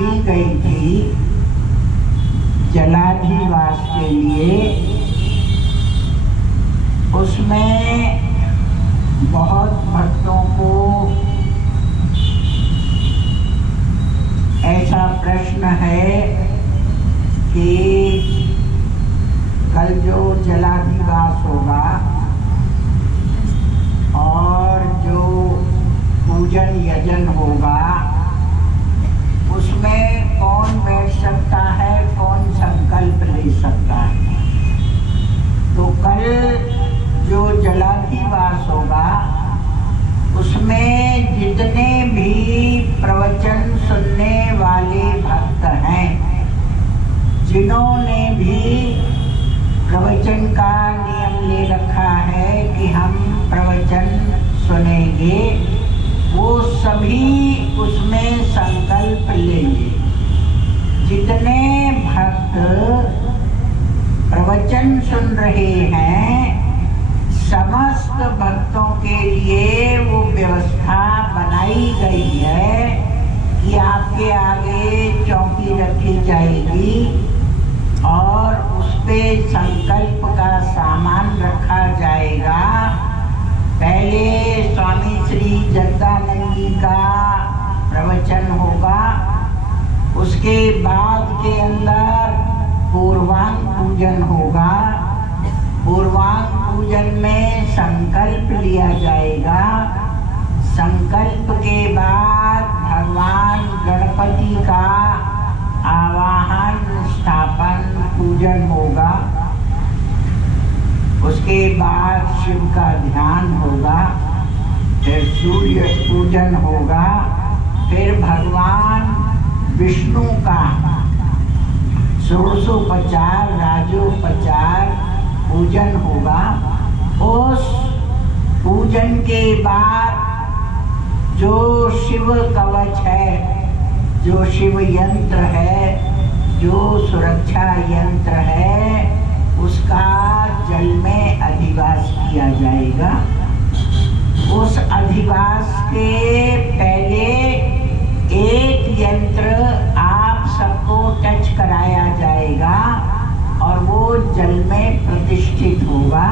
दी गई थी जलाधिवास के लिए, उसमें बहुत भक्तों को ऐसा प्रश्न है कि कल जो जलाधिवास होगा और जो पूजन यजन होगा उसमें कौन बैठ सकता है, कौन संकल्प ले सकता है। तो कल जो जलाधिवास होगा उसमें जितने भी प्रवचन सुनने वाले भक्त हैं, जिन्होंने भी प्रवचन का नियम ले रखा है कि हम प्रवचन सुनेंगे, वो सभी उसमें संकल्प लेंगे। जितने भक्त प्रवचन सुन रहे हैं, समस्त भक्तों के लिए वो व्यवस्था बनाई गई है कि आपके आगे चौकी रखी जाएगी और उस पे संकल्प का सामान रखा जाएगा। पहले स्वामी श्री जगदानंद जी का प्रवचन होगा, उसके बाद के अंदर पूर्वांग पूजन होगा। पूर्वांग पूजन में संकल्प लिया जाएगा। संकल्प के बाद भगवान गणपति का आवाहन, स्थापन, पूजन होगा। उसके बाद शिव का ध्यान होगा, फिर सूर्य पूजन होगा, फिर भगवान विष्णु का षोडशोपचार, राजोपचार पूजन होगा। उस पूजन के बाद जो शिव कवच है, जो शिव यंत्र है, जो सुरक्षा यंत्र है, उसका जल में अधिवास किया जाएगा। उस अधिवास के पहले एक यंत्र आप सबको टच कराया जाएगा और वो जल में प्रतिष्ठित होगा।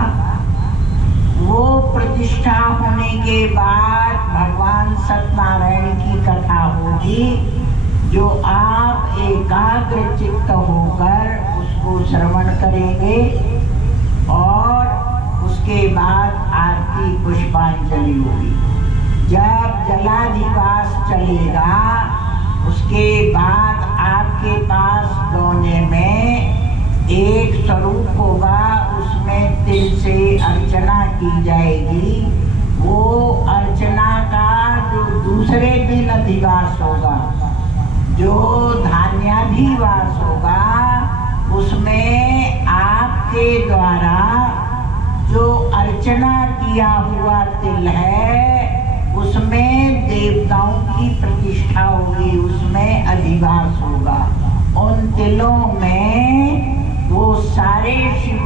वो प्रतिष्ठा होने के बाद भगवान सत्यनारायण की कथा होगी, जो आप एकाग्र चित्त होकर उसको श्रवण करेंगे और उसके बाद आरती पुष्पांजलि होगी। जब जलाधिवास चलेगा उसके बाद आपके पास दोने में एक स्वरूप होगा, उसमें तिल से अर्चना की जाएगी। वो अर्चना का जो दूसरे दिन अधिवास होगा, जो धान्याधिवास होगा, उसमें आपके द्वारा जो अर्चना किया हुआ तिल है उसमें देवताओं की प्रतिष्ठा होगी, उसमें अधिवास होगा। उन तिलों में वो सारे शिव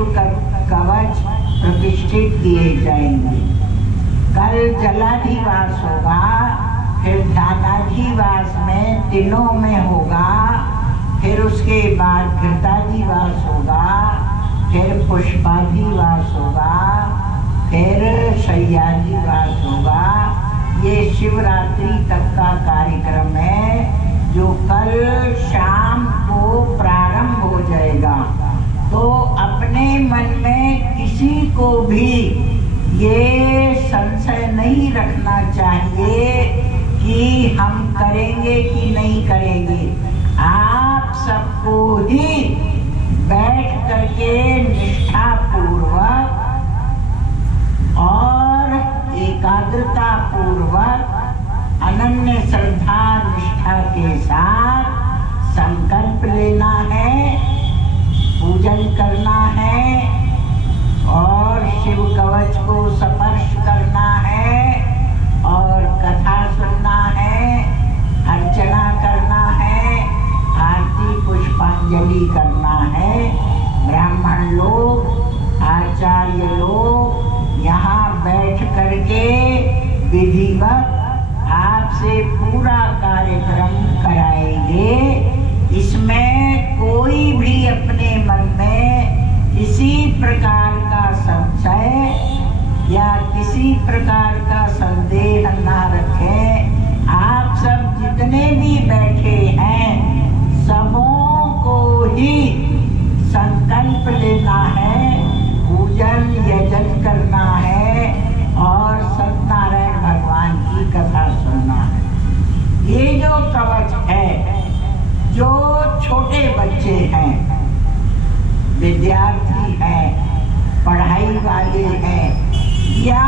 कवच प्रतिष्ठित किए जाएंगे। कल जलाधिवास होगा, फिर ध्यानाधिवास में तिलों में होगा, फिर उसके बाद घृताधिवास होगा, फिर पुष्पाधिवास होगा, फिर शय्याधिवास होगा। ये शिवरात्रि तक का कार्यक्रम है जो कल शाम को प्रारंभ हो जाएगा। तो अपने मन में किसी को भी ये संशय नहीं रखना चाहिए कि हम करेंगे कि नहीं करेंगे। आप सबको ही बैठ करके निष्ठा पूर्वक और एकाग्रता पूर्वक अनन्य श्रद्धा निष्ठा के साथ संकल्प लेना है, पूजन करना है और शिव कवच को स्पर्श करना है और कथा सुनना है, अर्चना करना है, आरती पुष्पांजलि करना है। ब्राह्मण लोग, आचार्य लोग यहाँ बैठ करके विधिवत आपसे पूरा कार्यक्रम कराएंगे। किसी प्रकार का संदेह ना रखें। आप सब जितने भी बैठे हैं सबों को ही संकल्प लेना है, पूजन यजन करना है और सत्यनारायण भगवान की कथा सुनना है। ये जो कवच है, जो छोटे बच्चे हैं, विद्यार्थी हैं, पढ़ाई वाले हैं, या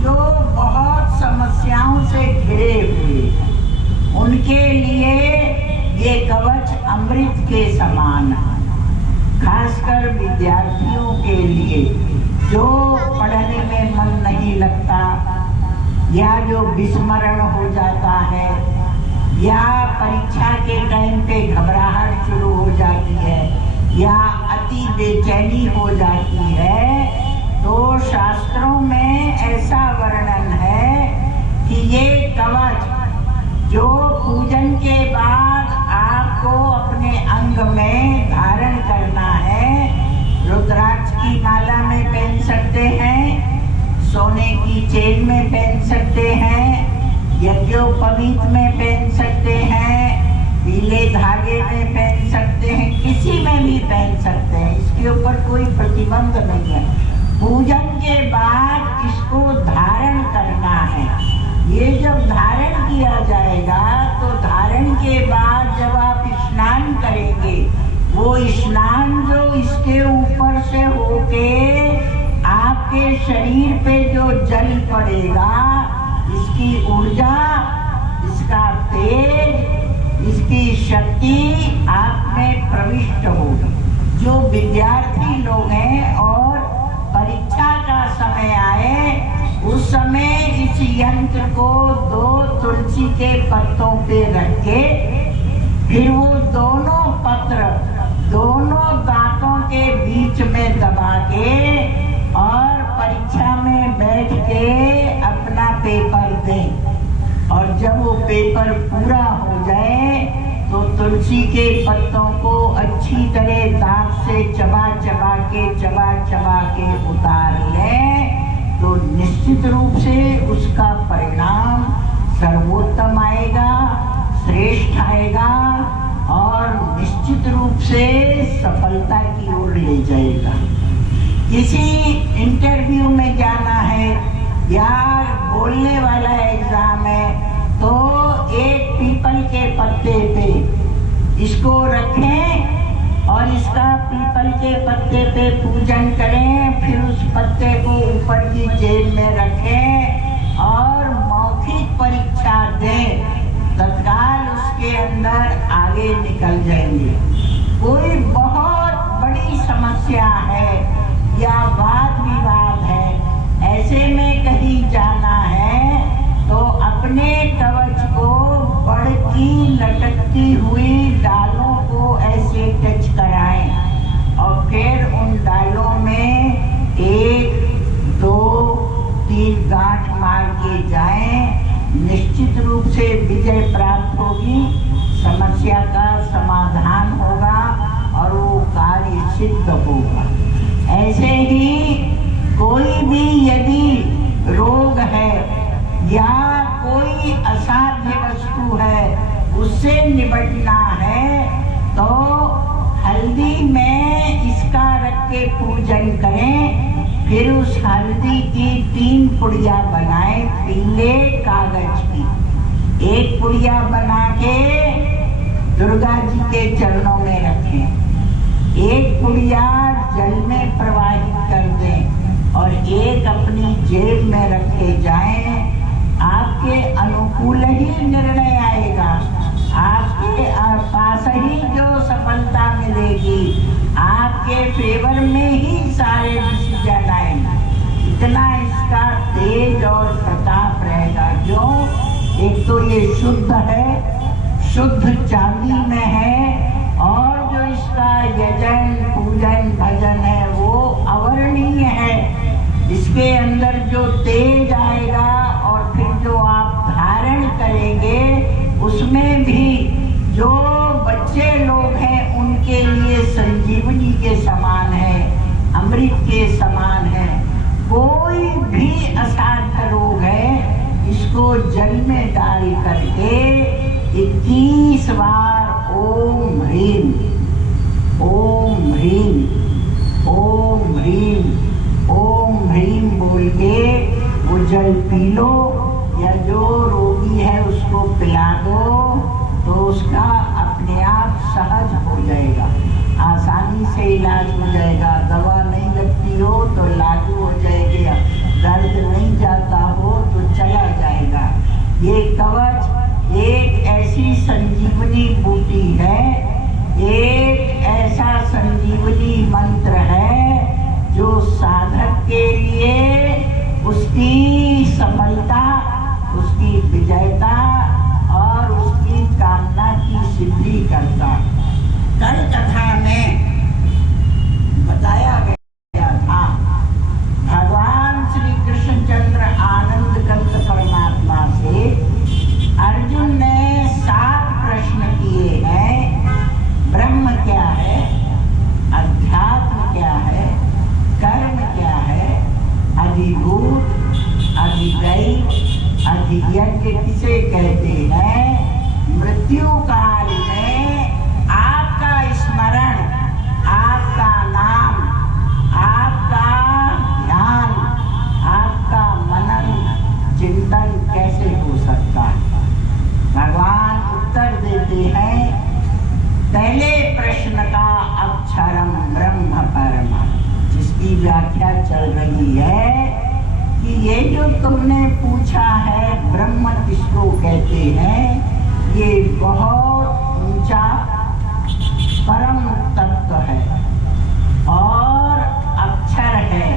जो बहुत समस्याओं से घिरे हुए हैं, उनके लिए ये कवच अमृत के समान है। खासकर विद्यार्थियों के लिए जो पढ़ने में मन नहीं लगता, या जो विस्मरण हो जाता है, या परीक्षा के टाइम पे घबराहट शुरू हो जाती है, या अति बेचैनी हो जाती है, तो शास्त्रों में ऐसा वर्णन है कि ये कवच जो पूजन के बाद आपको अपने अंग में धारण करना है, रुद्राक्ष की माला में पहन सकते हैं, सोने की चेन में पहन सकते हैं, यज्ञोपवीत में पहन सकते हैं, पीले धागे में पहन सकते हैं, किसी में भी पहन सकते हैं, इसके ऊपर कोई प्रतिबंध नहीं है। पूजन के बाद इसको धारण करना है। ये जब धारण किया जाएगा तो धारण के बाद जब आप स्नान करेंगे, वो स्नान जो इसके ऊपर से होके आपके शरीर पे जो जल पड़ेगा, इसकी ऊर्जा, इसका तेज, इसकी शक्ति आप में प्रविष्ट होगी। जो विद्यार्थी लोग हैं और परीक्षा का समय आए, उस समय इस यंत्र को 2 तुलसी के पत्तों पे रख के, फिर वो दोनों पत्र दोनों दांतों के बीच में दबा के और परीक्षा में बैठ के अपना पेपर दें। और जब वो पेपर पूरा हो जाए तो तुलसी के पत्तों को अच्छी तरह दांत से चबा चबा के उतार लें, तो निश्चित रूप से उसका परिणाम सर्वोत्तम आएगा, श्रेष्ठ आएगा और निश्चित रूप से सफलता की ओर ले जाएगा। किसी इंटरव्यू में जाना है या बोलने वाला एग्जाम है, तो एक पीपल के पत्ते पे इसको रखें और इसका पीपल के पत्ते पे पूजन करें, फिर उस पत्ते को ऊपर की जेब में रखें और मौखिक परीक्षा दें, तत्काल उसके अंदर आगे निकल जाएंगे। कोई बहुत बड़ी समस्या है या वाद विवाद है, ऐसे में कहीं जाना है, तो अपने कवच को बढ़ती लटकती हुई डालों को ऐसे टच कराएं और फिर उन डालों में 1, 2, 3 गांठ मार के जाएं। निश्चित रूप से विजय प्राप्त होगी, समस्या का समाधान होगा और वो कार्य सिद्ध होगा। ऐसे ही कोई भी यदि रोग है या कोई असाध्य वस्तु है, उससे निपटना है, तो हल्दी में इसका रख के पूजन करें। फिर उस हल्दी की 3 पुड़िया बनाएं पीले कागज की। एक पुड़िया बना के दुर्गा जी के चरणों में रखें, एक पुड़िया जल में प्रवाहित कर दें और एक अपनी जेब में रखे जाएं। आपके अनुकूल ही निर्णय आएगा, आपके पास ही जो सफलता मिलेगी, आपके फेवर में ही सारे डिसीजन आएंगे। इतना इसका तेज और प्रताप रहेगा। जो एक तो ये शुद्ध है, शुद्ध चांदी में है, और जो इसका यजन पूजन भजन है वो अवर्णीय है। इसके अंदर जो तेज आएगा और फिर जो आप धारण करेंगे, उसमें भी जो बच्चे लोग हैं उनके लिए संजीवनी के समान है, अमृत के समान है। कोई भी असाध्य रोग है, इसको जल में डाल करके 21 बार ओम ह्रीम ओम ह्रीम ओम ह्रीम ओम ह्रीम बोल के वो जल पी लो, या जो रोगी है उसको पिला दो, तो उसका अपने आप सहज हो जाएगा, आसानी से इलाज हो जाएगा। दवा नहीं लगती हो तो लागू हो जाएगी, दर्द नहीं जाता हो तो चला जाएगा। ये कवच एक ऐसी संजीवनी बूटी है, एक ऐसा संजीवनी मंत्र है जो साधक के लिए उसकी सफलता, उसकी विजयता और उसकी कामना की सिद्धि करता। कल कथा में बताया गया था, भगवान श्री कृष्णचंद्र आनंद कंद परमात्मा से अर्जुन ने 7 प्रश्न किए हैं। ब्रह्म क्या है, अध्यात्म क्या है, कर्म क्या है, अधिभूत, अधिदैव, अधियज्ञ किसे कहते हैं, मृत्यु काल में आपका स्मरण, आपका नाम, आपका ध्यान, आपका मनन चिंतन कैसे हो सकता है। भगवान उत्तर देते हैं, पहले प्रश्न का अक्षरम ब्रह्म परम, जिसकी व्याख्या चल रही है कि ये जो तुमने पूछा है ब्रह्म किसको कहते हैं, ये बहुत ऊंचा परम तत्व है और अक्षर है,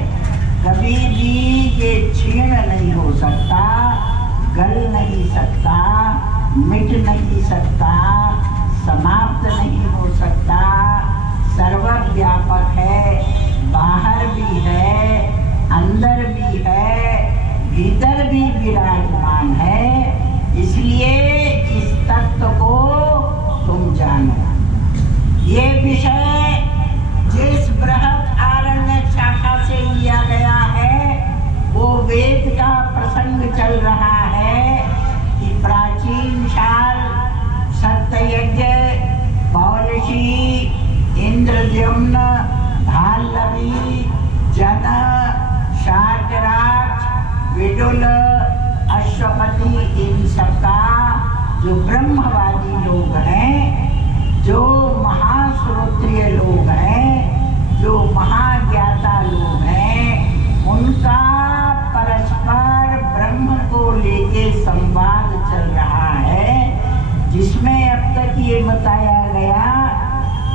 कभी भी ये क्षीण नहीं हो सकता, गल नहीं सकता, मिट नहीं सकता, समाप्त नहीं हो सकता, सर्वव्यापक है, बाहर भी है, अंदर भी है, भीतर भी विराजमान है। इसलिए इस तत्व को तुम जानो। ये विषय जिस बृहद आरण्य शाखा से लिया गया है, वो वेद का प्रसंग चल रहा है कि प्राचीन काल सत्ययज्ञ, पौरुषी, इंद्रद्युम्न, भाल्लवी, जन, शार्कराज, विडुल, अश्वपति, इन सबका जो ब्रह्मवादी लोग हैं, जो महाश्रोत्रिय लोग हैं, जो महाज्ञाता लोग हैं, उनका परस्पर ब्रह्म को लेके संवाद चल रहा है, जिसमें अब तक ये बताया गया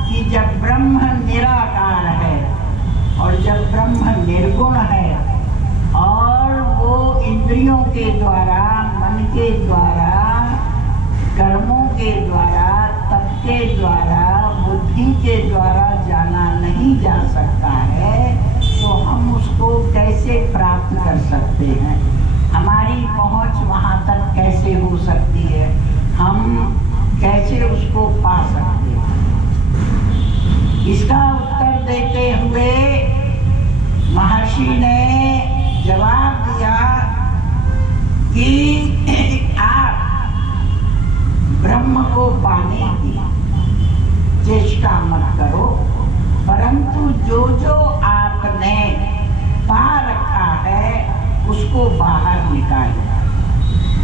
कि जब ब्रह्म निराकार है और जब ब्रह्म निर्गुण है और वो इंद्रियों के द्वारा, मन के द्वारा, कर्मों के द्वारा, तप के द्वारा, बुद्धि के द्वारा जाना नहीं जा सकता है, तो हम उसको कैसे प्राप्त कर सकते हैं, हमारी पहुंच वहां तक कैसे हो सकती है, हम कैसे उसको पा सकते हैं। इसका उत्तर देते हुए महर्षि ने जवाब दिया कि आप ब्रह्म को पाने की चेष्टा मत करो, परंतु जो जो आपने पा रखा है उसको बाहर निकालो।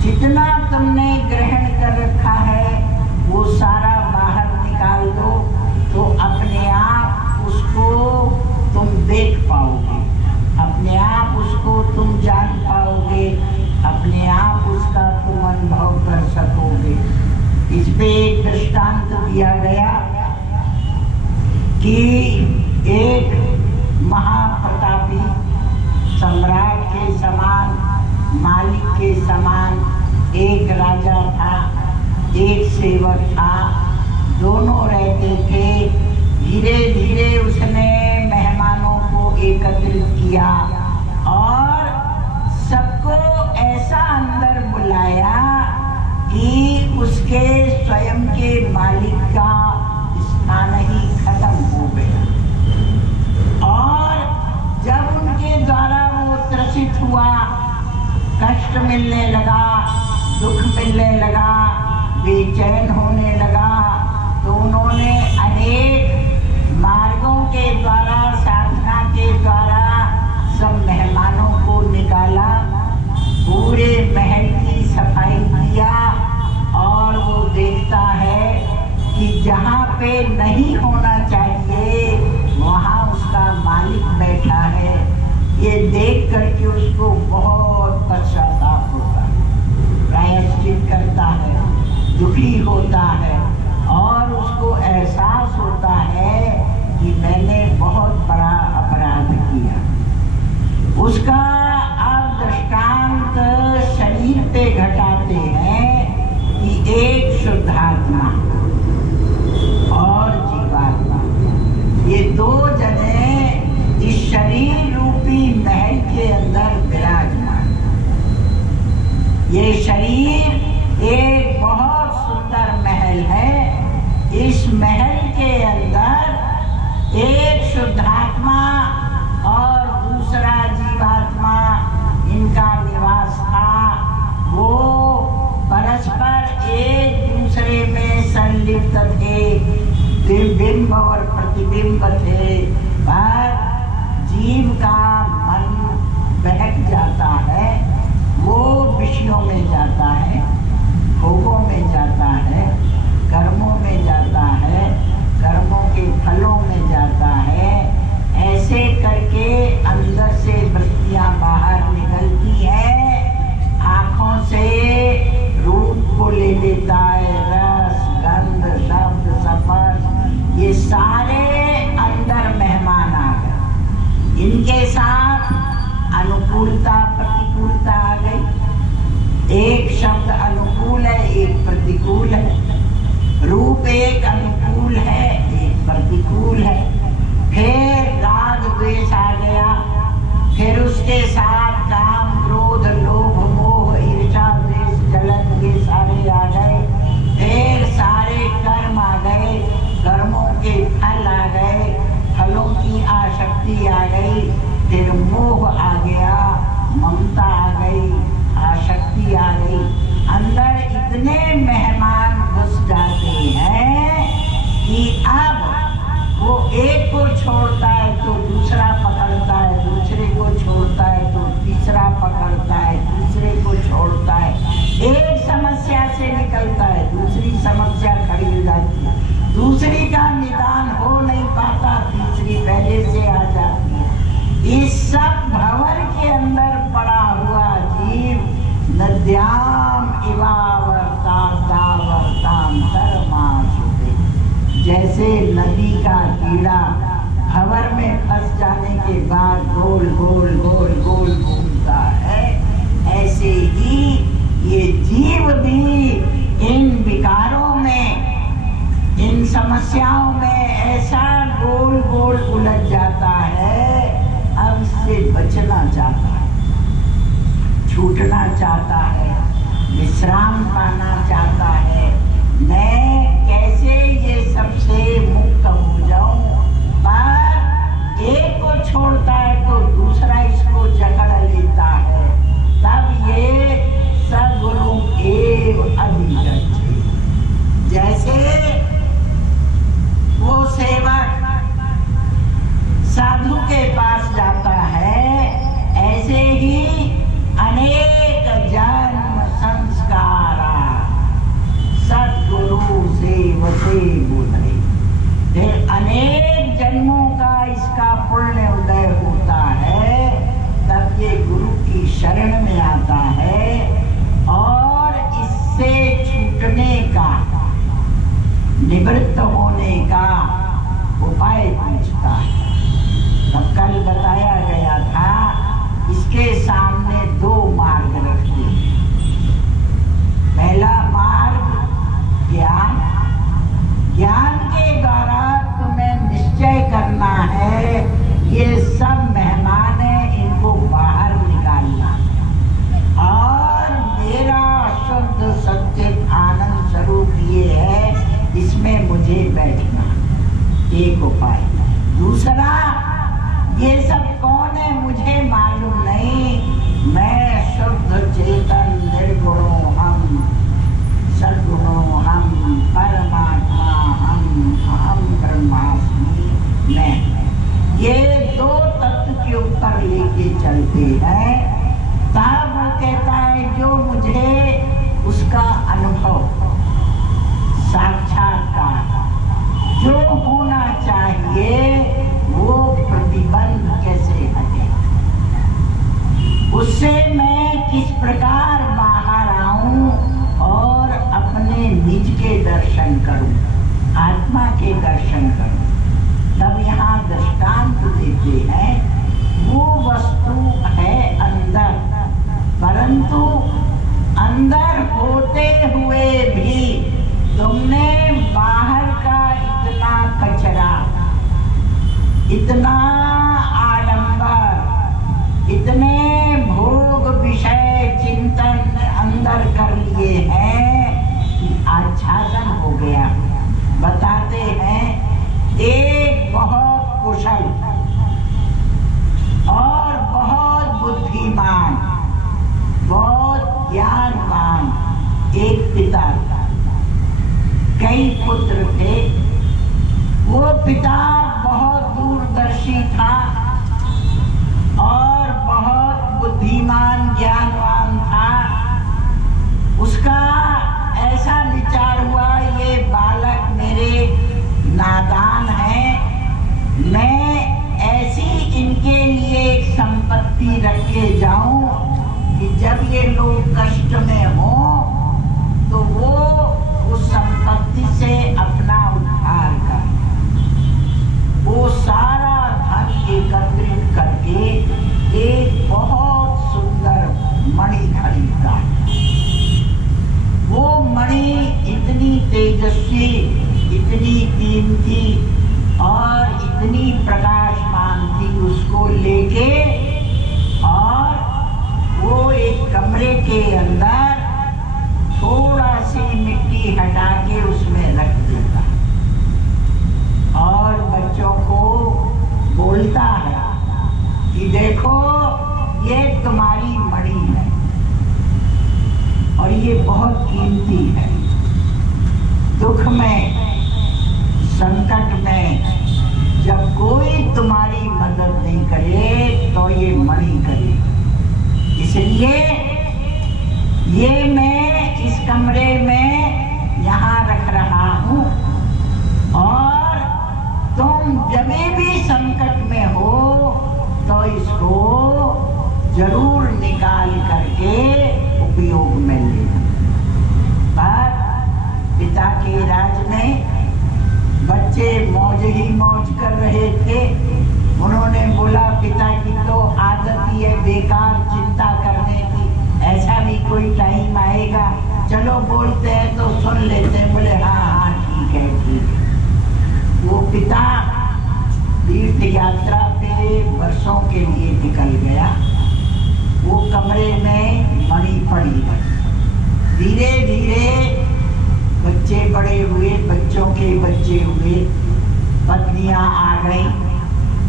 जितना तुमने ग्रहण कर रखा है वो सारा बाहर निकाल दो, तो अपने आप उसको तुम देख पाओगे, अपने आप उसको तुम जान पाओगे, अपने आप उसका तुम अनुभव कर सकोगे। इस पे एक दृष्टांत दिया गया कि एक महाप्रतापी सम्राट के समान, मालिक के समान एक राजा था, एक सेवक था, दोनों रहते थे। धीरे धीरे उसने मेहमानों को एकत्रित किया और सबको ऐसा अंदर बुलाया कि उसके स्वयं के मालिक का स्थान ही खत्म हो गया। और जब उनके द्वारा वो त्रसित हुआ, कष्ट मिलने लगा, दुख मिलने लगा, बेचैन होने लगा, तो उन्होंने अनेक मार्गों के द्वारा, साधना के द्वारा सब मेहमानों को निकाला, पूरे महल की सफाई किया, और वो देखता है कि जहाँ पे नहीं होना चाहिए वहाँ उसका मालिक बैठा है। ये देख करके उसको बहुत पश्चाताप होता है, प्रायश्चित करता है, दुखी होता है, और उसको एहसास होता है कि मैंने बहुत बड़ा अपराध किया। उसका आप दृष्टांत शरीर पे घटाते हैं कि एक शुद्धात्मा और जीवात्मा, ये दो जने इस शरीर रूपी महल के अंदर विराजमान। ये शरीर एक बहुत सुंदर महल है। इस महल के अंदर एक शुद्धात्मा और दूसरा जीवात्मा, इनका निवास था। वो परस्पर एक दूसरे में संलिप्त थे, बिंब और प्रतिबिंब थे, पर जीव का मन बहक जाता है, वो विषयों में जाता है, भोगों में जाता है, कर्मों में जाता है, कर्मों के फलों में जाता है। ऐसे करके अंदर से वृत्तियां बाहर निकलती है, आँखों से रूप को ले लेता है, रस, गंध, शब्द, स्पर्श, ये सारे अंदर मेहमान आ गए। इनके साथ अनुकूलता प्रतिकूलता आ गई। एक शब्द अनुकूल है, एक प्रतिकूल है, रूप एक अनुकूल है, एक प्रतिकूल है। फिर राग द्वेष आ गया, फिर उसके साथ काम, क्रोध, लोभ, मोह, ईर्ष्या, द्वेष, जलन, ये सारे आ गए। फिर सारे कर्म आ गए, कर्मों के फल आ गए, फलों की आसक्ति आ गई। फिर मोह आ गया, ममता आ गई, आसक्ति आ गई। अंदर इतने मेहमान घुस जाते हैं कि अब वो एक को छोड़ता है तो दूसरा पकड़ता है, दूसरे को छोड़ता है तो तीसरा पकड़ता है, तीसरे को छोड़ता है। एक समस्या से निकलता है, दूसरी समस्या खड़ी हो जाती है, दूसरी का निदान हो नहीं पाता, तीसरी पहले से आ जाती है। इस सब भंवर के अंदर पड़ा हुआ जीव नद्याम इवावर्तावर्तांतरमासुते, जैसे नदी का कीड़ा भंवर में फंस जाने के बाद गोल गोल गोल गोल घूमता है, ऐसे ही ये जीव भी इन विकारों में, इन समस्याओं में ऐसा गोल गोल उलझ जाता है। अब इससे बचना चाहता है, छूटना चाहता है, विश्राम पाना चाहता है। मैं कैसे ये सबसे मुक्त हो जाऊं, पर एक को छोड़ता है तो दूसरा इसको जकड़ लेता है। तब ये सद्गुरु एव अधिगच्छति, जैसे वो सेवक साधु के पास जाता है, ऐसे ही अनेक जन्म संस्कारा सद्गुरु सेवते बुधे, फिर अनेक जन्मों का इसका पुण्य उदय होता है। तब ये गुरु की शरण में आता है और इससे छूटने का, निवृत्त होने का उपाय पूछता है। तब कल बताया गया था, इसके सामने दो मार्ग रखते हैं। पहला मार्ग ज्ञान, ज्ञान के द्वारा तुम्हें निश्चय करना है ये सब मेहमान है, इनको बाहर निकालना, और मेरा शुद्ध सच्चित आनंद स्वरूप ये है, इसमें मुझे बैठना, एक उपाय। दूसरा, ये सब में ये दो तत्व के ऊपर लेके चलते हैं। तब वो कहता है जो मुझे उसका अनुभव साक्षात्कार जो होना चाहिए वो प्रतिबंध कैसे हटे, उससे मैं किस प्रकार बाहर आऊं और अपने निज के दर्शन करूं, आत्मा के दर्शन करूं। तब यहाँ दृष्टांत देते हैं वो वस्तु है अंदर, परंतु अंदर होते हुए भी तुमने बाहर का इतना कचरा, इतना आडंबर, इतने भोग विषय चिंतन अंदर कर लिए हैं कि आच्छादन हो गया। बताते हैं एक बहुत कुशल और बहुत बुद्धिमान, बहुत ज्ञानवान एक पिता था। कई पुत्र थे। वो पिता बहुत दूरदर्शी था और बहुत बुद्धिमान ज्ञानवान था। उसका ऐसा विचार हुआ ये बालक मेरे नादान है, मैं ऐसी इनके लिए एक संपत्ति रख के जाऊं कि जब ये लोग कष्ट में हो तो वो उस संपत्ति से अपना उद्धार कर, वो सारा धन एकत्रित करके एक बहुत सुंदर मणि खरीदा। वो मणि इतनी तेजस्वी, इतनी कीमती और इतनी प्रकाशमान थी, उसको लेके और वो एक कमरे के अंदर थोड़ा सी मिट्टी हटा के उसमें रख देता और बच्चों को बोलता है कि देखो ये तुम्हारी मणि है और ये बहुत कीमती है। दुख में, संकट में जब कोई तुम्हारी मदद नहीं करे तो ये मणि करे। इसलिए ये मैं इस कमरे में यहाँ रख रहा हूँ और तुम जब भी संकट में हो तो इसको जरूर निकाल करके उपयोग में लेना। पर पिता के राज में बच्चे मौज ही मौज कर रहे थे। उन्होंने बोला पिता की तो आदत ही है बेकार चिंता करने की, ऐसा भी कोई टाइम आएगा, चलो बोलते हैं तो सुन लेते हैं। बोले हाँ हाँ ठीक है ठीक है। वो पिता तीर्थ यात्रा पे वर्षों के लिए निकल गया। वो कमरे में मणि पड़ी है। धीरे धीरे बच्चे बड़े हुए, बच्चों के बच्चे हुए, पत्नियां आ गई।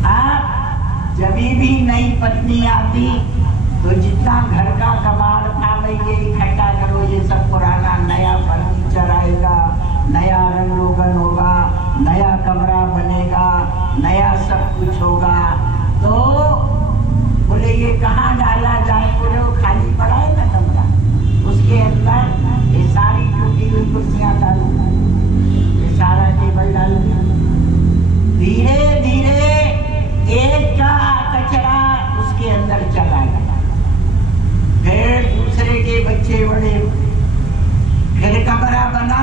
अब जब भी नई पत्नी आती तो जितना घर का कबाड़ था भाई ये इकट्ठा करो, ये सब पुराना नया फर्नीचर आएगा, नया रंग रोगन होगा, नया कमरा बनेगा, नया सब कुछ होगा। तो बोले ये कहाँ डाला जाए? बोले वो खाली पड़ा है ना कमरा, उसके अंदर ये सारी टूटी हुई कुर्सियां डाल, ये सारा टेबल डाल। धीरे धीरे एक का कचरा उसके अंदर चला गया। फिर दूसरे के बच्चे बड़े, फिर कमरा बना,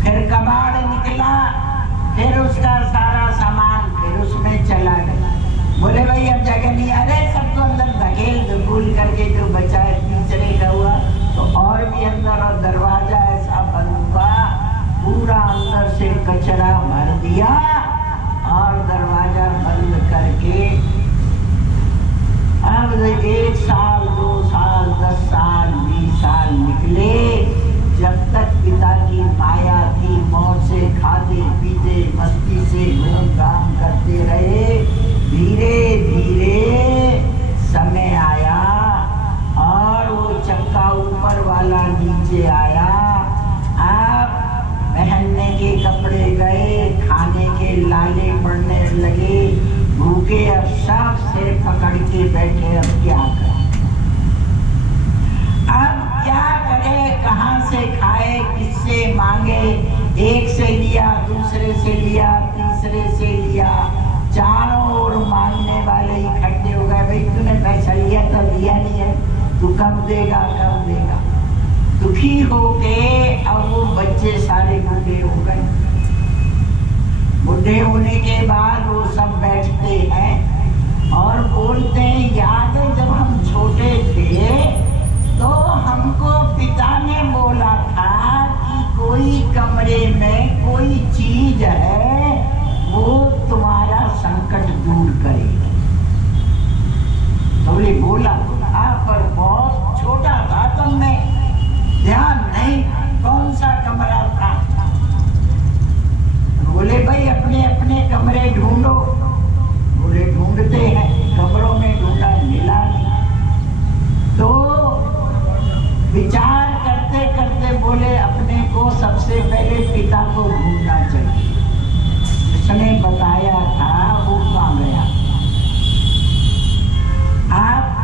फिर कबाड़ निकला, फिर उसका सारा सामान फिर उसमें चला गया। बोले भाई अब जगह नहीं आ रहे, सबको अंदर धकेल धुल करके जो बचा है तीसरे का हुआ तो और भी अंदर, और दरवाजा ऐसा बंद हुआ, पूरा अंदर से कचरा भर दिया और दरवाजा बंद करके अब 1 साल 2 साल 10 साल 20 साल निकले। जब तक पिता की माया थी, मौज से खाते पीते मस्ती से घूम काम करते रहे। धीरे धीरे समय आया और वो चक्का ऊपर वाला नीचे आया। अब पहनने के कपड़े गए, खाने के दूसरे से लिया, तीसरे से लिया, चारों ओर मांगने वाले इकट्ठे हो गए। भाई तूने पैसा लिया तो लिया नहीं है, तू कब देगा कब देगा। दुखी होके अब वो बच्चे सारे बूढ़े हो गए। बूढ़े होने के बाद वो सब बैठते हैं और बोलते हैं, याद है जब हम छोटे थे तो हमको पिता ने बोला था कि कोई कमरे में कोई चीज है वो तुम्हारा संकट दूर करेगी। तो बोले बोला पर बहुत छोटा था तब मैं ध्यान नहीं, कौन सा कमरा था। बोले भाई अपने अपने कमरे ढूंढो। बोले ढूंढते हैं, कमरों में ढूंढा मिला नहीं। तो विचार करते करते बोले अपने को सबसे पहले पिता को ढूंढना चाहिए। उसने बताया था वो कहाँ गया। आप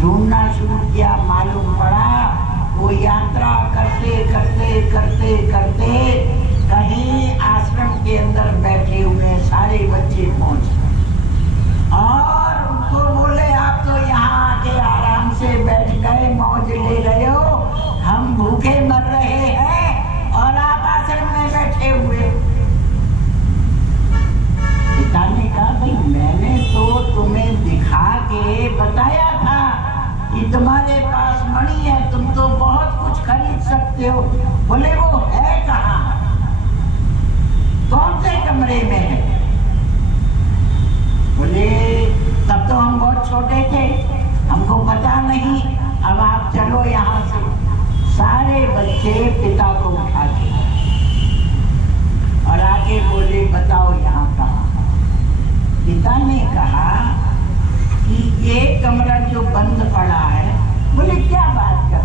ढूंढना शुरू किया, मालूम पड़ा वो यात्रा करते करते करते करते कहीं आश्रम के अंदर बैठे हुए सारे बच्चे पहुंच गए और उनको बोले आप तो यहाँ आके आराम से बैठ गए, मौज ले रहे हो, हम भूखे मर रहे हैं और आप आश्रम में बैठे हुए। पिता ने कहा भाई मैंने तो तुम्हें दिखा के बताया था कि तुम्हारे पास मणि है, तुम तो बहुत कुछ खरीद सकते हो। बोले वो है कहाँ, कौन से कमरे में है। बोले तब तो हम बहुत छोटे थे, हमको पता नहीं, अब आप चलो यहाँ से। सारे बच्चे पिता को उठा के और आके बोले बताओ यहाँ कहाँ। पिता ने कहा कि ये कमरा जो बंद पड़ा है। बोले क्या बात कर,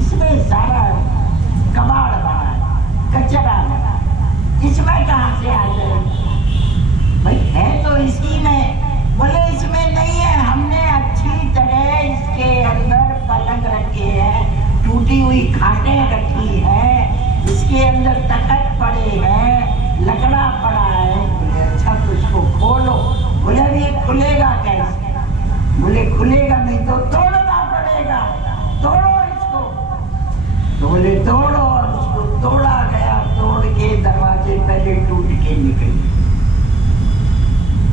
इसमें सारा कबाड़ बना है, कचरा लगा, इसमें कहाँ से आ जाए। भाई है तो इसी में। बोले इसमें नहीं है, हमने अच्छी तरह इसके अंदर पलंग रखे हैं, टूटी हुई खाटें रखी है, इसके अंदर तखत पड़े हैं, लकड़ा पड़ा है। बोले अच्छा तो इसको खोलो। बोले अब ये खुलेगा कैसे। बोले खुलेगा नहीं तो तोड़ना पड़ेगा, तोड़ो इसको। तो बोले तोड़ो और उसको तोड़ा गया। तोड़ के दरवाजे पहले टूट के निकले।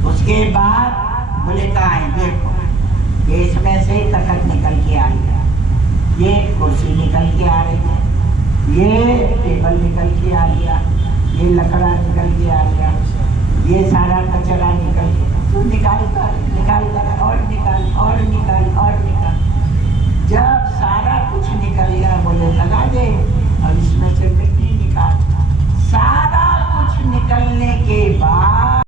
उसके बाद बोले कहाँ है देखो, ये इसमें से तखत निकल के आ गया, ये कुर्सी निकल के आ रही है, ये टेबल निकल के आ गया, ये लकड़ा निकल के आ गया, ये सारा कचरा निकल के। तू निकालता और निकाल और निकाल और निकाल। जब सारा कुछ निकल गया बोले लगा दे और इसमें से मिट्टी निकाल। सारा कुछ निकलने के बाद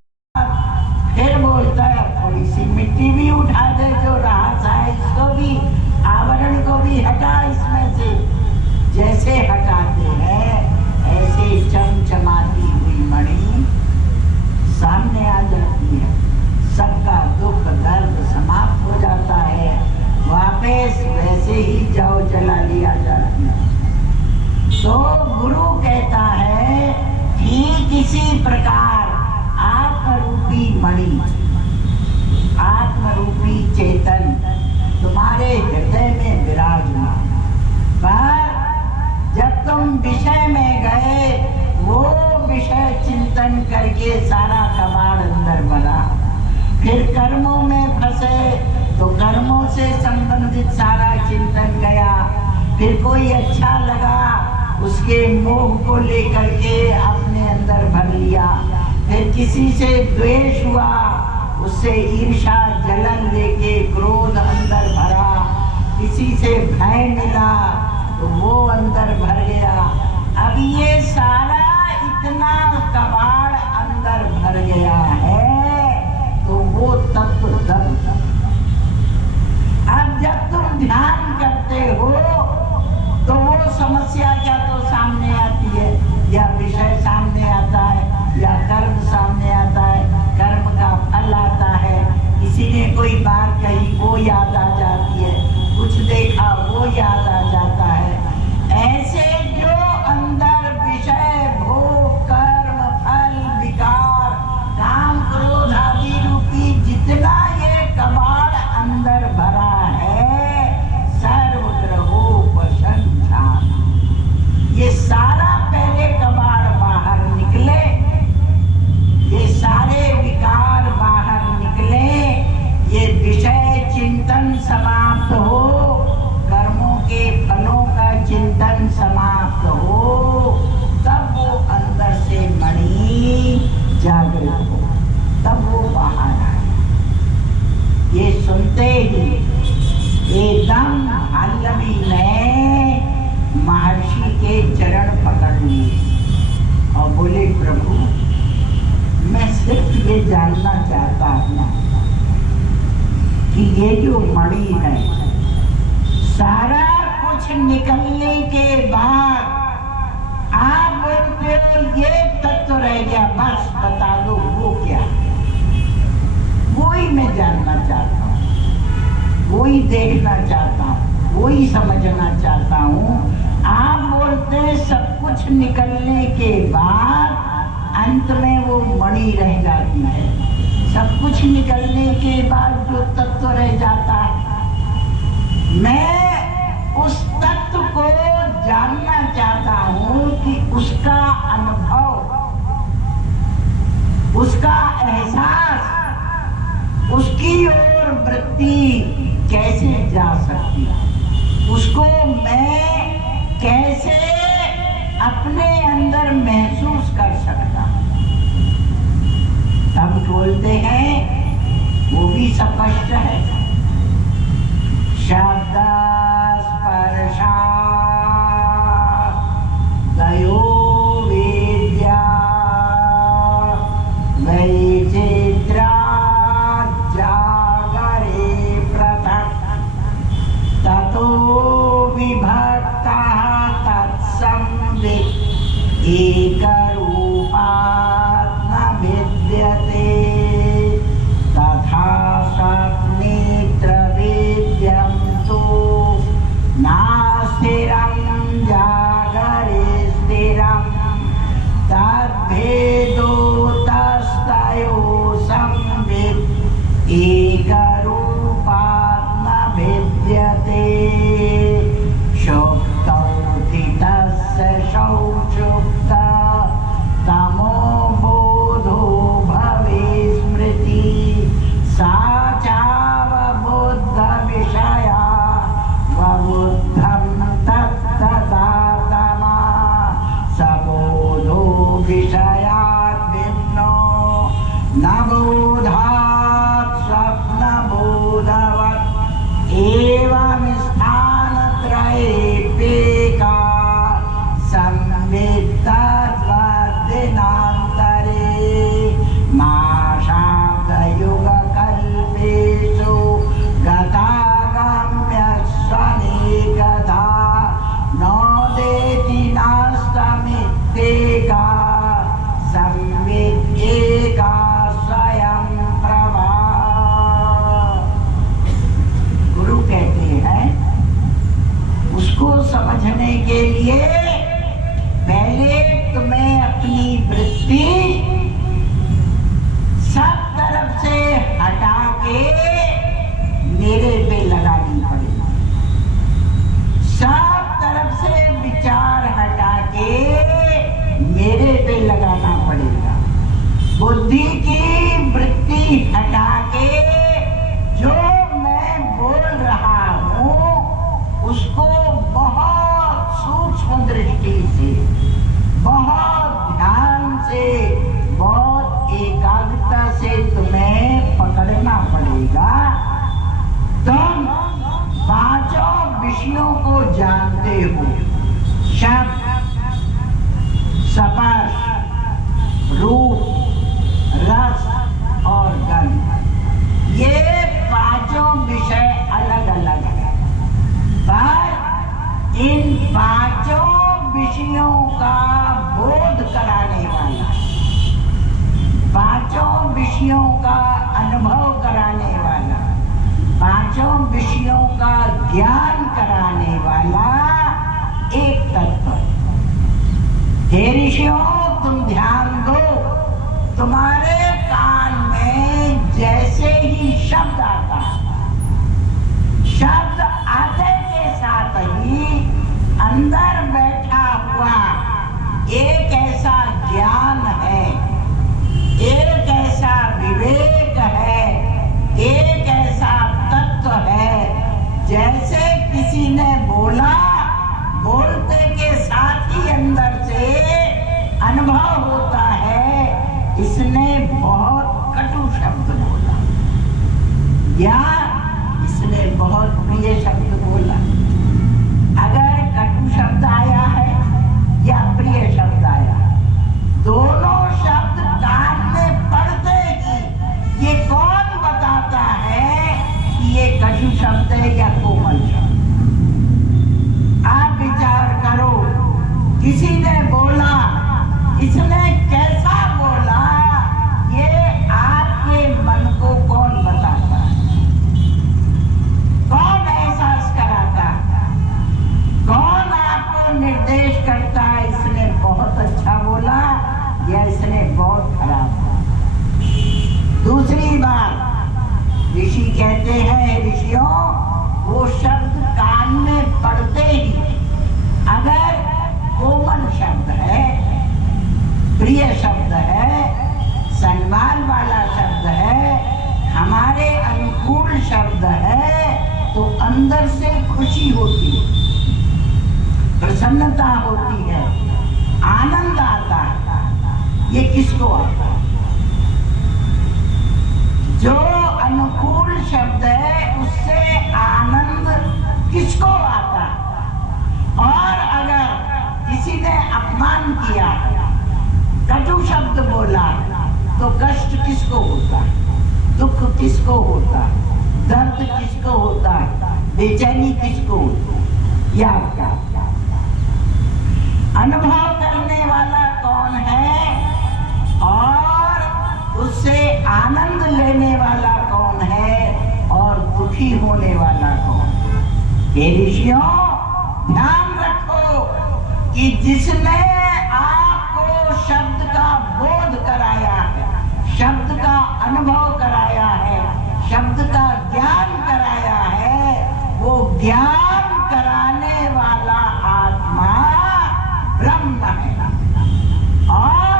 फिर बोलता है थोड़ी सी मिट्टी भी उठा दे, जो रहा था इसको भी, आवरण को भी हटा इसमें से। जैसे हटाते हैं ऐसे चमचमाती हुई मणि सामने आ जाती है। सबका दुख दर्द समाप्त हो जाता है, वापस वैसे ही जाओ जला लिया जाती है। तो गुरु कहता है ठीक इसी प्रकार आत्मरूपी मणि, आत्मरूपी चेतन तुम्हारे हृदय में विराजमान। पर जब तुम विषय में गए, वो विषय चिंतन करके सारा कबाड़ अंदर भरा। फिर कर्मों में फंसे तो कर्मों से संबंधित सारा चिंतन गया। फिर कोई अच्छा लगा, उसके मोह को लेकर के अपने अंदर भर लिया। फिर किसी से द्वेष हुआ, उससे ईर्ष्या जलन लेके क्रोध अंदर भरा। किसी से भय मिला तो वो अंदर भर गया। अब ये सारा इतना कबाड़ अंदर भर गया है तो वो तत्व दब। अब जब तुम ध्यान करते हो तो वो समस्या क्या तो सामने आती है, या विषय सामने आता है, या कर्म सामने आता है, कर्म का फल आता है। किसी ने कोई बात कही वो याद आ जाती है, कुछ देखा वो याद आ जाता है। ऐसे जो अंदर विषय भोग कर समाप्त हो तब वो अंदर से मणि जागृत हो, तब वो बाहर आए। ये सुनते ही एकदम भाल्लवी ने महर्षि के चरण पकड़ लिए और बोले, प्रभु मैं सिर्फ ये जानना चाहता हूँ कि ये जो मणि है, सारा कुछ निकलने के बाद आप बोलते हो ये तत्व रह गया, बस बता दो वो क्या, वो ही मैं जानना चाहता हूँ, वो ही देखना चाहता हूँ, वो ही समझना चाहता हूँ। आप बोलते हैं सब कुछ निकलने के बाद अंत में वो मणि रह जाती है, सब कुछ निकलने के बाद जो तत्व रह जाता है, मैं उस तत्व को जानना चाहता हूँ कि उसका अनुभव, उसका एहसास, उसकी ओर वृत्ति कैसे जा सकती है, उसको मैं कैसे अपने अंदर महसूस कर सकता। तब बोलते हैं, वो भी स्पष्ट है, शब्द स्पर्शा दयो विद्या वैचित्रा जागरे पृथक् ततो विभक्ता तत्संवित् एकरूपात् न विद्यते तथा स्वप्नेत्र वेद्यं तु नास्थिरं जागरे स्थिरं तद्भेदो तस्तयोः संवित् एकरूपात् न विद्यते शुक्तौ स्थितस्य सौषुप्ता तमो बोधो भवे स्मृति सा चावबुद्ध विषया वबुद्धं तत्तदा तमा सबोधो विषयात् भिन्नो न बोधात् स्वप्नबोधवत् एवं स्थानत्रयेऽप्येका संवित् तद्वद्दिनान्तरे माशाब्दयुगकल्पेषु गतागम्यस्वनेकधा नोदेति नास्तमित्येका संविद्येका स्वयं प्रभा। गुरु कहते हैं, उसको समझने के लिए पहले तुम्हें अपनी वृत्ति सब तरफ से हटा के मेरे पे लगानी पड़ेगी, सब तरफ से विचार हटा के मेरे पे लगाना पड़ेगा, बुद्धि की वृत्ति हटा के जो मैं बोल रहा हूँ उसको बहुत सूक्ष्म दृष्टि से, बहुत ध्यान से, बहुत एकाग्रता से तुम्हें पकड़ना पड़ेगा। तुम पांचों विषयों को जानते हो, शब्द, स्पर्श, रूप, रस और गंध, ये पांचों विषय अलग अलग हैं, पर इन पांचों विषयों का बोध कराने वाला, पांचों विषयों का अनुभव कराने वाला, पांचों विषयों का ज्ञान कराने वाला एक तत्व है। हे ऋषियों, तुम ध्यान दो, तुम्हारे कान में जैसे ही शब्द आता, शब्द आते के साथ ही अंदर बैठा हुआ एक ऐसा ज्ञान है, एक ऐसा विवेक है, एक ऐसा तत्व है, जैसे किसी ने बोला, बोलते के या इसने बहुत प्रिय शब्द बोला। अगर कटु शब्द आया है या प्रिय शब्द आया, दोनों शब्द कान में पड़ते ही ये कौन बताता है कि ये कटु शब्द है या कोमल शब्द? आप विचार करो, किसी ने बोला, इसने कैसा बोला, ये आपके मन को कौन बताता है? कौन एहसास कराता है? कौन आपको निर्देश करता है इसने बहुत अच्छा बोला या इसने बहुत खराब बोला? दूसरी बात, ऋषि कहते हैं, ऋषियों, वो शब्द कान में पड़ते ही अगर कोमल शब्द है, प्रिय शब्द है, सम्मान वाला शब्द है, हमारे अनुकूल शब्द है, तो अंदर से खुशी होती है, प्रसन्नता होती है, आनंद आता है। ये किसको आता है? जो अनुकूल शब्द है उससे आनंद किसको आता है? और अगर किसी ने अपमान किया, कटु शब्द बोला, तो कष्ट किसको होता है? दुख किसको होता है? दर्द किसको होता है? बेचैनी किसको होती है? या क्या अनुभव करने वाला कौन है और उससे आनंद लेने वाला कौन है और दुखी होने वाला कौन? हे ऋषियों, ध्यान रखो कि जिसने आपको शब्द का बोध कराया है, शब्द का अनुभव कराया है, शब्द का ज्ञान कराया है, वो ज्ञान कराने वाला आत्मा ब्रह्म है। और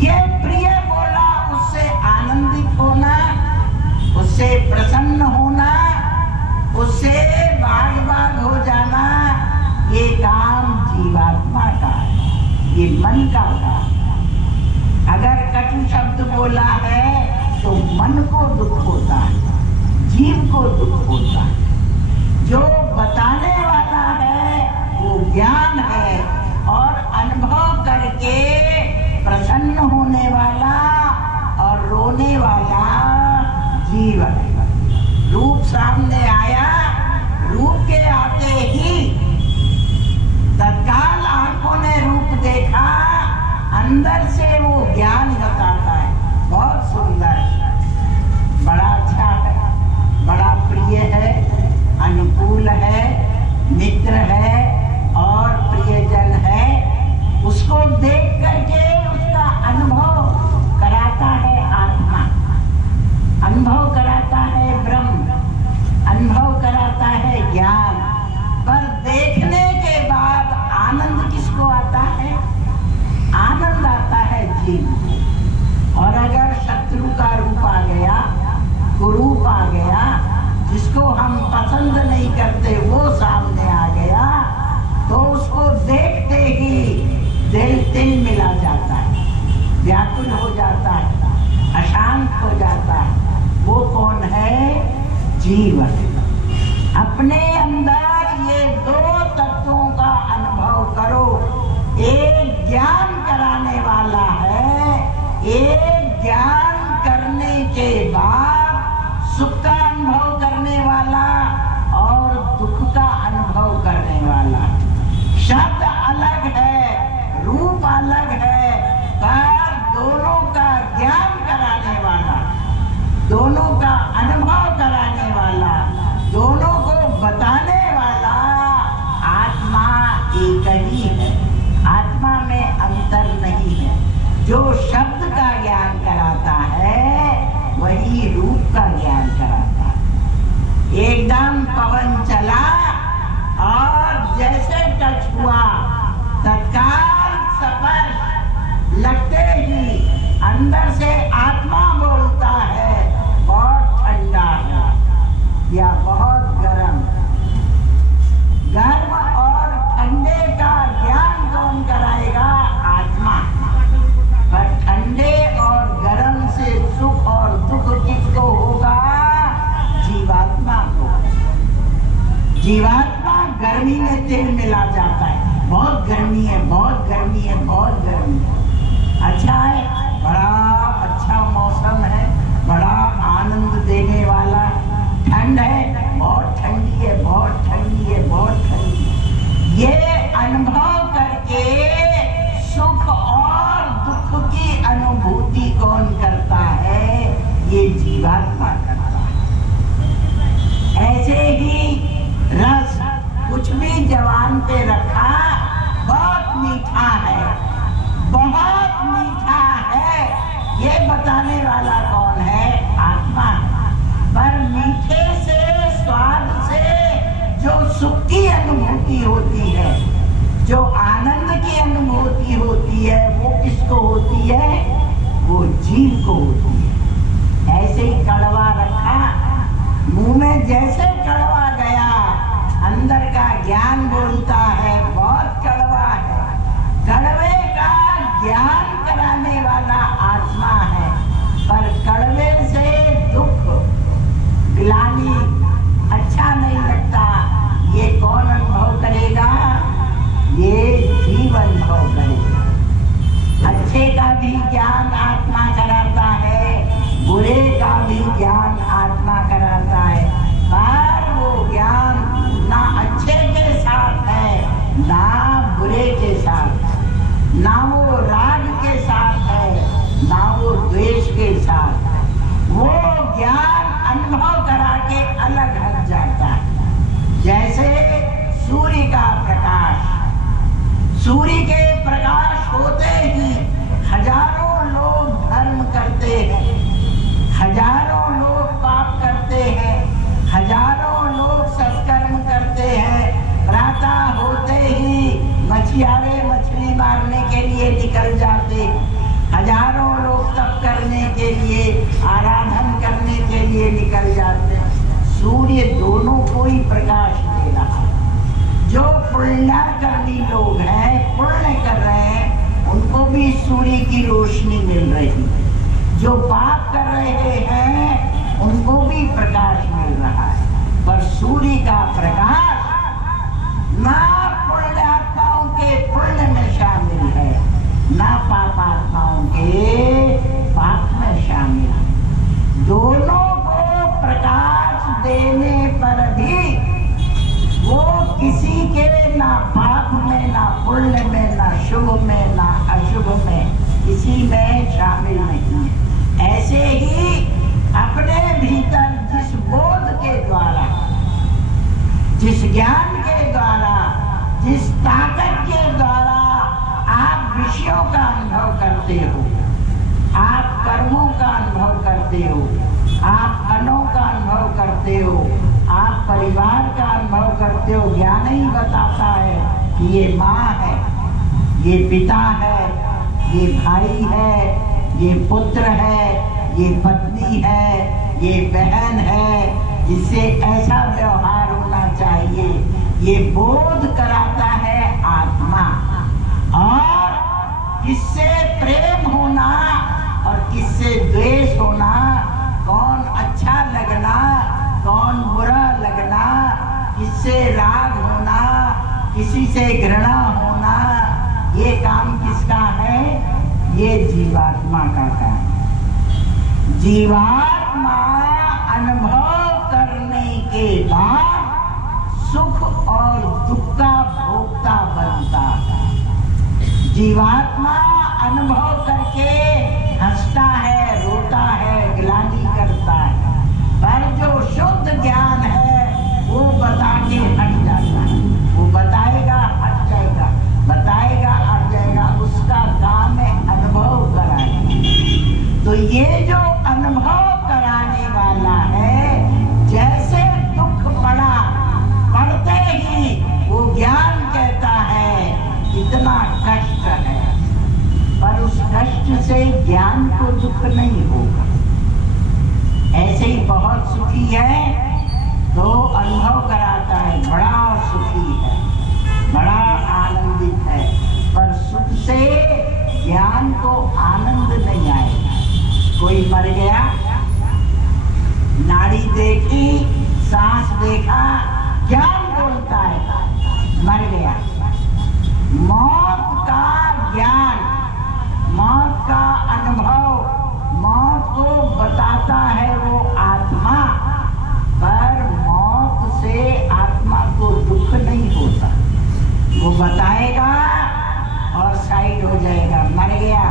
ये प्रिय बोला, उससे आनंदित होना, उससे प्रसन्न होना, उससे बाग बाग हो जाना, ये काम जीवात्मा का है, ये मन का काम। अगर कटु शब्द बोला है तो मन को दुख होता है, जीव को दुख होता है। जो बताने वाला है वो ज्ञान है और अनुभव करके प्रसन्न होने वाला और रोने वाला जीव है। रूप सामने आया, रूप के आते ही तत्काल आंखों ने रूप देखा, अंदर से वो ज्ञान बताता है, बहुत सुंदर, बड़ा अच्छा है, बड़ा प्रिय है, अनुकूल है, मित्र है और प्रियजन है। उसको देख करके उसका अनुभव कराता है आत्मा, अनुभव कराता है ब्रह्म, अनुभव कराता है ज्ञान। पर देखने के बाद आनंद किसको आता है? आनंद आता है जीव। और अगर शत्रु का रूप आ गया, कुरूप आ गया, जिसको हम पसंद नहीं करते वो सामने आ गया, तो उसको देखते ही दिल तिल मिला जाता है, व्याकुल हो जाता है, अशांत हो जाता है। वो कौन है? जीव। अपने अंदर ये दो तत्वों का अनुभव करो। एक ज्ञान कराने वाला है, एक ज्ञान करने के बाद सुख का अनुभव करने वाला और दुख का अनुभव करने वाला। शब्द अलग है, रूप अलग है, पर दोनों का ज्ञान कराने वाला, दोनों का अनुभव कराने वाला, दोनों को बताने वाला आत्मा एक ही है। आत्मा में अंतर नहीं है। जो शब्द का ज्ञान कराता है वही रूप का ज्ञान कराता है। एकदम पवन चला और जैसे टच हुआ, तत्काल स्पर्श लगते ही अंदर से आत्मा बोलता है बहुत ठंडा है या बहुत गर्म। गर्म और ठंडे का ज्ञान कौन कराएगा? आत्मा। पर ठंडे और गर्म से सुख और दुख किसको होगा? जीवात्मा गर्मी में तेल मिला जाता है, बहुत गर्मी है, बहुत गर्मी है, बहुत गर्मी है। अच्छा है, बड़ा अच्छा मौसम है, बड़ा आनंद देने वाला। ठंड है, बहुत ठंडी है, बहुत ठंडी है, बहुत ठंडी है। ये अनुभव करके सुख और दुख की अनुभूति कौन करता है? ये जीवात्मा करता है। ऐसे ही रस कुछ भी जवान पे रखा, बहुत मीठा है, बहुत मीठा है, ये बताने वाला कौन है? आत्मा। पर मीठे से, स्वाद से जो सुख की अनुभूति होती है, जो आनंद की अनुभूति होती है, वो किसको होती है? वो जीव को होती है। ऐसे ही कड़वा रखा, मुंह में जैसे कड़वा गया, अंदर का ज्ञान बोलता है बहुत कड़वा है। कड़वे का ज्ञान कराने वाला आत्मा है, पर कड़वे से दुख, ग्लानि, अच्छा नहीं लगता, ये कौन अनुभव करेगा? ये जीव अनुभव करेगा। अच्छे का भी ज्ञान आत्मा कराता है, बुरे का भी ज्ञान आत्मा कराता है, पर वो ज्ञान ना अच्छे के साथ है, ना बुरे के साथ, ना वो राग के साथ है, ना वो द्वेष के साथ। वो ज्ञान अनुभव करा के अलग हट जाता है। जैसे सूर्य का प्रकाश, सूर्य के प्रकाश होते ही हजारों लोग धर्म करते हैं, हजारों लोग पाप करते हैं, हजारों लोग सत्कर्म करते हैं। प्रातः होते ही मछियारे मछली मारने के लिए निकल जाते, हजारों लोग तप करने के लिए, आराधन करने के लिए निकल जाते। सूर्य दोनों को ही प्रकाश दे रहा है। जो पुण्यकर्मी लोग हैं, पुण्य कर रहे हैं, उनको भी सूर्य की रोशनी मिल रही है। जो पाप कर रहे हैं, उनको भी प्रकाश मिल रहा है। पर सूर्य का प्रकाश ना पुण्यात्माओं के पुण्य में शामिल है, ना पापात्माओं के पाप में शामिल है। दोनों को प्रकाश देने पर भी वो किसी के ना पाप में, ना पुण्य में, ना शुभ में, ना अशुभ में, किसी में शामिल नहीं है। ऐसे ही अपने भीतर जिस बोध के द्वारा, जिस ज्ञान के द्वारा, जिस ताकत के द्वारा आप विषयों का अनुभव करते हो, आप कर्मों का अनुभव करते हो, आप अनों का अनुभव करते हो, आप परिवार का अनुभव करते हो। ज्ञान ही बताता है कि ये माँ है, ये पिता है, ये भाई है, ये पुत्र है, ये पत्नी है, ये बहन है, जिससे ऐसा व्यवहार होना चाहिए। ये बोध कराता है आत्मा। और किससे प्रेम होना और किससे द्वेष होना, कौन अच्छा लगना, कौन बुरा लगना, किससे राग होना, किसी से घृणा होना, ये काम किसका है? ये जीवात्मा का काम। जीवात्मा अनुभव करने के बाद सुख और दुख का भोक्ता बनता है। जीवात्मा अनुभव करके हंसता है, रोता है, ग्लानि करता है, पर जो शुद्ध ज्ञान है वो बता के हट जाता है। वो बताएगा हट जाएगा, बताएगा हट जाएगा, उसका काम है अनुभव कराना। तो ये जो अनुभव कराने वाला है, जैसे दुख पड़ा, पढ़ते ही वो ज्ञान कहता है इतना कष्ट है, पर उस कष्ट से ज्ञान को दुख नहीं होगा। ऐसे ही बहुत सुखी है तो अनुभव कराता है बड़ा सुखी है, बड़ा आनंदित है, पर सुख से ज्ञान को आनंद नहीं आएगा। कोई मर गया, नाड़ी देखी, सांस देखा, ज्ञान को वो बताएगा और साइड हो जाएगा, मर गया।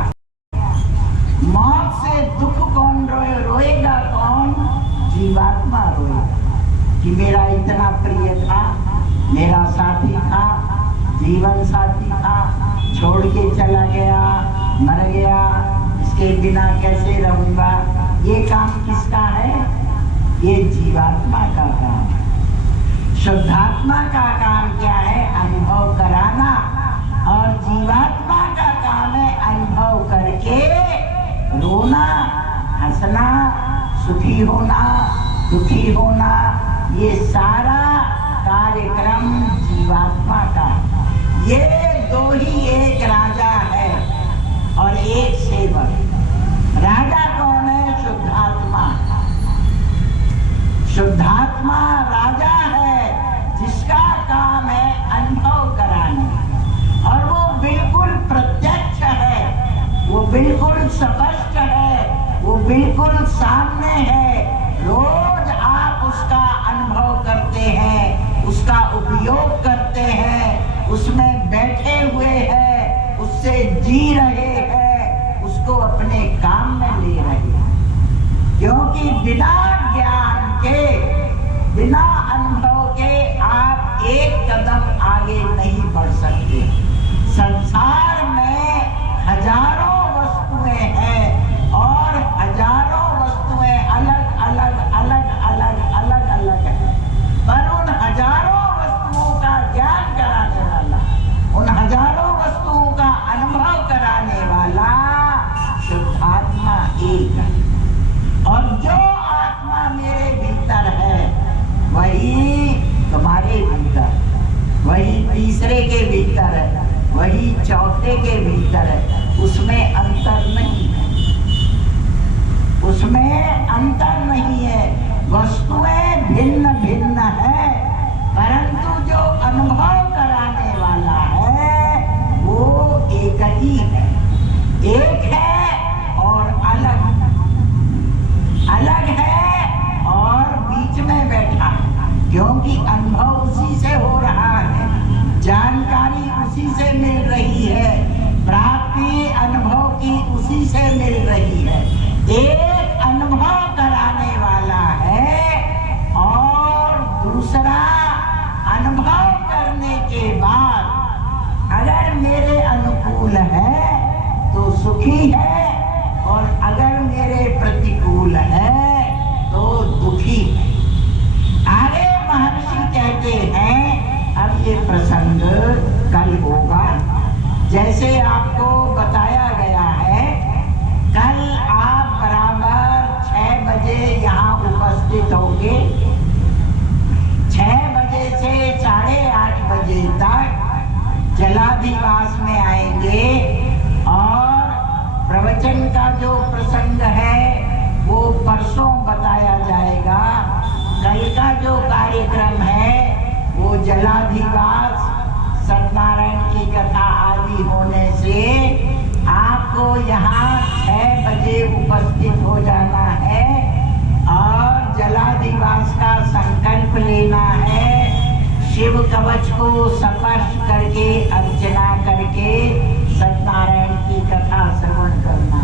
मौत से दुख कौन रोएगा कौन? जीवात्मा रोएगा कि मेरा इतना प्रिय था, मेरा साथी था, जीवन साथी था, छोड़ के चला गया, मर गया, इसके बिना कैसे रहूंगा। ये काम किसका है? ये जीवात्मा का काम है। शुद्धात्मा का काम क्या है? अनुभव कराना। और जीवात्मा का काम है अनुभव करके रोना, हंसना, सुखी होना, दुखी होना। ये सारा कार्यक्रम जीवात्मा का। ये दो ही, एक राजा है और एक सेवक। राजा कौन है? शुद्धात्मा। शुद्धात्मा राजा है जिसका काम है अनुभव कराने, और वो बिल्कुल प्रत्यक्ष है, वो बिल्कुल स्पष्ट है, वो बिल्कुल सामने है। रोज आप उसका अनुभव करते हैं, उसका उपयोग करते हैं, उसमें बैठे हुए हैं, उससे जी रहे हैं, उसको अपने काम में ले रहे हैं। क्योंकि बिना ज्ञान के, बिना अनुभव के आप एक कदम आगे नहीं बढ़ सकते। संसार में हजारों वस्तुएं हैं और हजारों वस्तुएं अलग अलग अलग अलग अलग अलग हैं, पर उन हजारों वस्तुओं का ज्ञान कराने वाला, उन हजारों वस्तुओं का अनुभव कराने वाला शुद्धात्मा एक है। और जो आत्मा मेरे भीतर है वही तुम्हारे भीतर, वही तीसरे के भीतर है, वही चौथे के भीतर है। उसमें अंतर नहीं है, उसमें अंतर नहीं है। वस्तुएं भिन्न भिन्न है, परंतु जो अनुभव कराने वाला है वो एक ही है। एक है और अलग, अलग है और बीच में बैठा है। क्योंकि अनुभव उसी से हो रहा है, जानकारी उसी से मिल रही है, प्राप्ति अनुभव की उसी से मिल रही है। एक अनुभव कराने वाला है और दूसरा अनुभव करने के बाद अगर मेरे अनुकूल है तो सुखी है, और अगर मेरे प्रतिकूल है तो दुखी है। आगे महर्षि कहते हैं, अब ये प्रसंग कल होगा, जैसे आपको बताया गया है। कल आप बराबर 6 बजे यहाँ उपस्थित होंगे। 6 बजे से 8:30 बजे तक जलाधिवास में आएंगे और प्रवचन का जो प्रसंग है वो परसों बताया जाएगा। कल का जो कार्यक्रम है वो जलाधिवास, सत्यनारायण की कथा आदि होने से आपको यहाँ 6 बजे उपस्थित हो जाना है और जलाधिवास का संकल्प लेना है। शिव कवच को स्पर्श करके, अर्चना करके सत्यनारायण की कथा श्रवण करना।